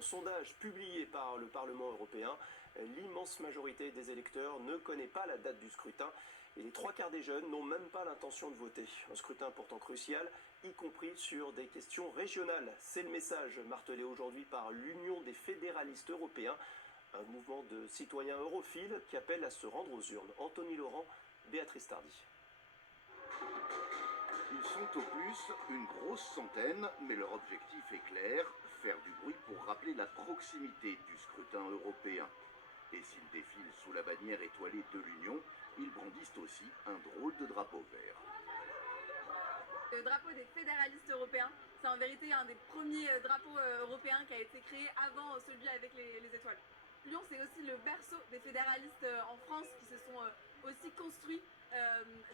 Un sondage publié par le Parlement européen, l'immense majorité des électeurs ne connaît pas la date du scrutin et les trois quarts des jeunes n'ont même pas l'intention de voter. Un scrutin pourtant crucial, y compris sur des questions régionales. C'est le message martelé aujourd'hui par l'Union des fédéralistes européens, un mouvement de citoyens europhiles qui appelle à se rendre aux urnes. Anthony Laurent, Béatrice Tardy. Ils sont au plus une grosse centaine, mais leur objectif est clair, faire du bruit pour rappeler la proximité du scrutin européen. Et s'ils défilent sous la bannière étoilée de l'Union, ils brandissent aussi un drôle de drapeau vert. Le drapeau des fédéralistes européens, c'est en vérité un des premiers drapeaux européens qui a été créé avant celui avec les étoiles. Lyon, c'est aussi le berceau des fédéralistes en France qui se sont aussi construits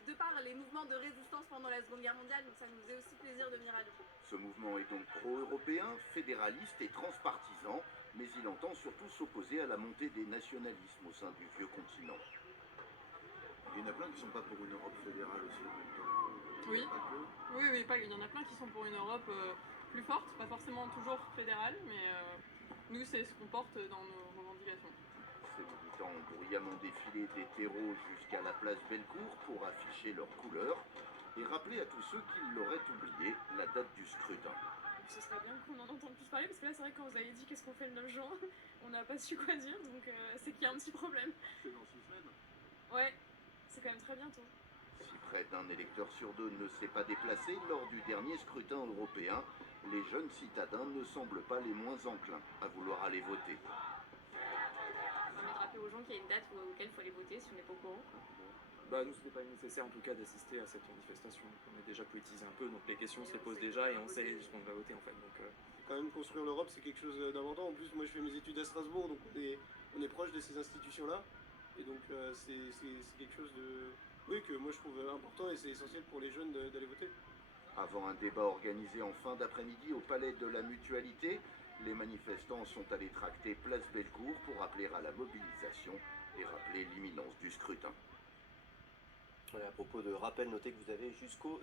de par les mouvements de résistance pendant la Seconde Guerre mondiale, donc ça nous faisait aussi plaisir de venir à Lyon. Ce mouvement est donc pro-européen, fédéraliste et transpartisan, mais il entend surtout s'opposer à la montée des nationalismes au sein du vieux continent. Il y en a plein qui ne sont pas pour une Europe fédérale aussi en même temps. Oui, il y en a plein qui sont pour une Europe plus forte, pas forcément toujours fédérale, mais nous c'est ce qu'on porte dans nos revendications. Ces militants ont bruyamment défilé des terreaux jusqu'à la place Bellecour pour afficher leurs couleurs et rappeler à tous ceux qui l'auraient oublié la date du scrutin. Ce serait bien qu'on en entende plus parler, parce que là c'est vrai que quand vous avez dit qu'est-ce qu'on fait le 9 juin, on n'a pas su quoi dire, donc c'est qu'il y a un petit problème. C'est dans 6 semaines. Ouais, c'est quand même très bientôt. Si près d'un électeur sur deux ne s'est pas déplacé lors du dernier scrutin européen, les jeunes citadins ne semblent pas les moins enclins à vouloir aller voter. On va rappeler aux gens qu'il y a une date auquel il faut aller voter si on n'est pas au courant. Nous, ce n'est pas nécessaire en tout cas d'assister à cette manifestation. On est déjà politisé un peu, donc les questions se les posent déjà et on sait ce qu'on va voter en fait. Donc, Quand même construire l'Europe, c'est quelque chose d'important. En plus, moi je fais mes études à Strasbourg, donc on est proche de ces institutions-là. Et donc c'est quelque chose que moi je trouve important et c'est essentiel pour les jeunes d'aller voter. Avant un débat organisé en fin d'après-midi au Palais de la Mutualité, les manifestants sont allés tracter place Bellecour pour appeler à la mobilisation et rappeler l'imminence du scrutin. Voilà, à propos de rappel, notez que vous avez jusqu'au